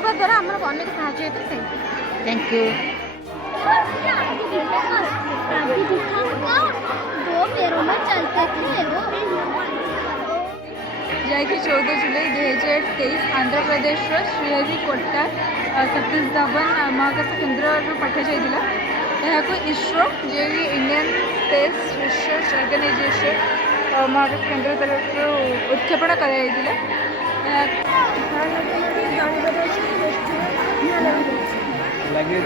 ପକାଇବା ଦ୍ୱାରା ଆମର ଅନେକ ସାହାଯ୍ୟ ହେଇଥାଏ। Thank you. जैकि 14 जुलाई 2023 आंध्र प्रदेश श्रीहरिकोटा सतीश धवन महाकाश केन्द्र पठाଯାଇଥିଲା। यहाँ इसरो जे इंडियन स्पेस रिसर्च ऑर्गेनाइजेशन महाकाश केन्द्र तरफ उत्क्षेपण कराଯାଇଥିଲା। लगे